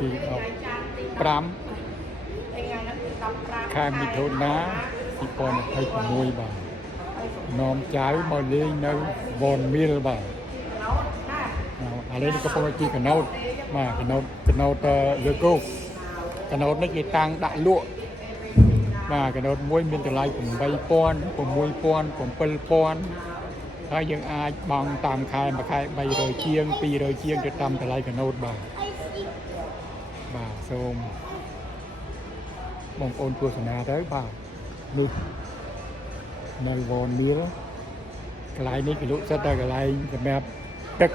ទី15ខែមិថុនា2026បាទនាំចៅមកលេងនៅវ៉នមីលបាទឥឡូវនេះកំពុងជីកណោតបាទកណោតលើគោកកណោតនេះគេតាំងដាក់លក់បាទកណោតមួយមានតម្លៃ8000 6000 7000ហើយយើងអាចបង់តាមខែមួយខែ300ជាង200ជាងទៅតាមតម្លៃកណោតបាទសូមបងប្អូនទស្សនាទៅបាទនេះនៅវ៉នមីលកន្លែងនេះគេលក់សិតតែកន្លែងសម្រាប់ទឹក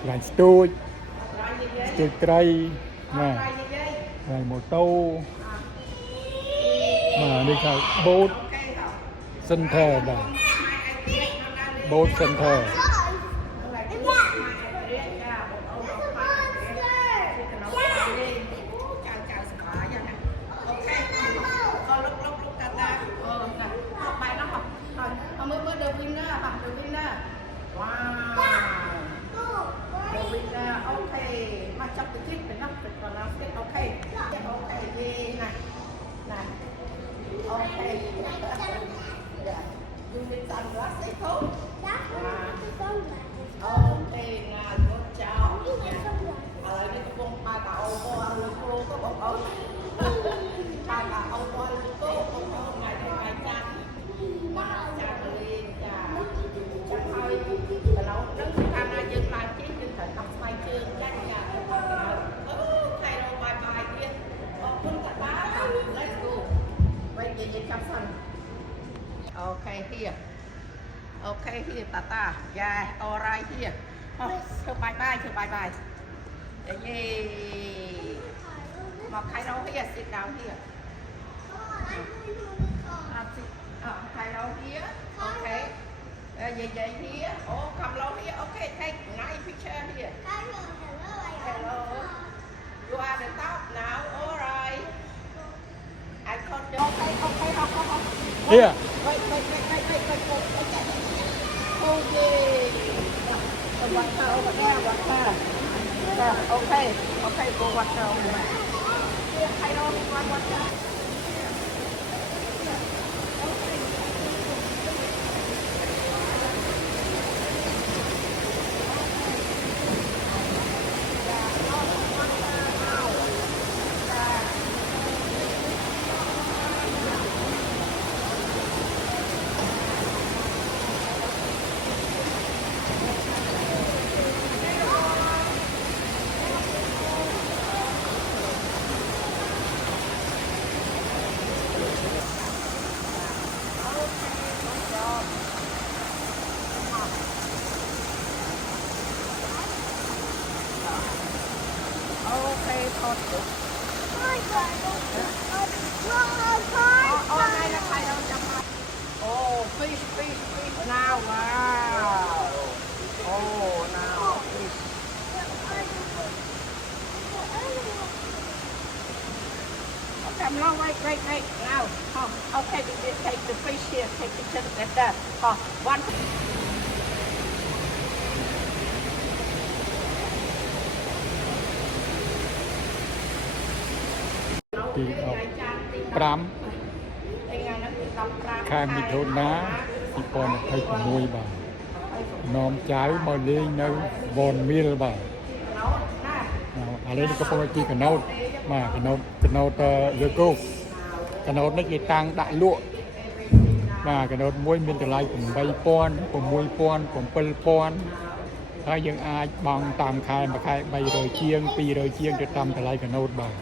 កន្លែងស្ទូចត្រីបាទហើយម៉ូតូបាទនេះថា boat center បាទ boat center Okay here. Okay here, Tata. Yeah, all right here. Oh, so bye bye. Yay. Hokkaido here, sit down here. Hokkaido here. Okay. Yay here. Oh, come along here. Okay, take nice picture here. Hello. You are the top now. All right. I caught you. Okay. Here. Wait. Oh, yeah. The water over there, water. Okay, go water over there. I don't want water. Oh, fish now, wow. Oh, now fish. Okay, I'm long, wait, now. Oh, okay, we just take the fish here, take the chicken at that. Oh, one. Tí 15ខែមិថុនា2026បាទនាំចៅមកលេងនៅវ៉នមីលបាទឥឡូវនេះកំពុងជីកណោតបាទកណោតលើគោកកណោតនេះគេតាំងដាក់លក់បាទកណោតមួយមានតម្លៃ8000 6000 7000ហើយយើងអាចបង់តាមខែមួយខែ300ជាង200ជាងទៅតាមតម្លៃកណោតបាទ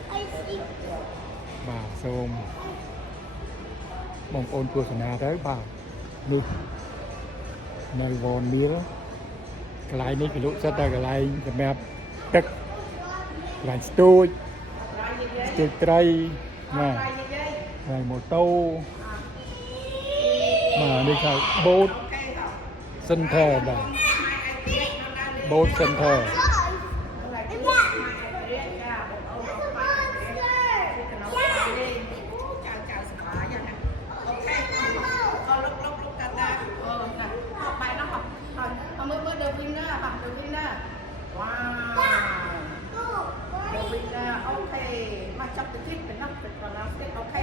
សូមបងប្អូនទស្សនាទៅបាទនេះនៅវ៉នមីលកន្លែងនេះគេលក់សិតតែកន្លែងសម្រាប់ទឹកកន្លែងស្ទូចត្រីបាទហើយម៉ូតូបាទនេះថា boat center បាទ boat center Wow. Okay, mà chọc cáiเป็นนักเป็นปลาเป็นโอเค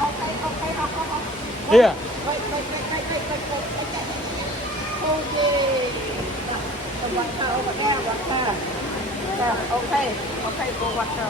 โอเคโอเคโอเค Here. ไปโอเควัดเท้าวัดแก้ววัดแก้วโอเคโอเคกูวัดเท้า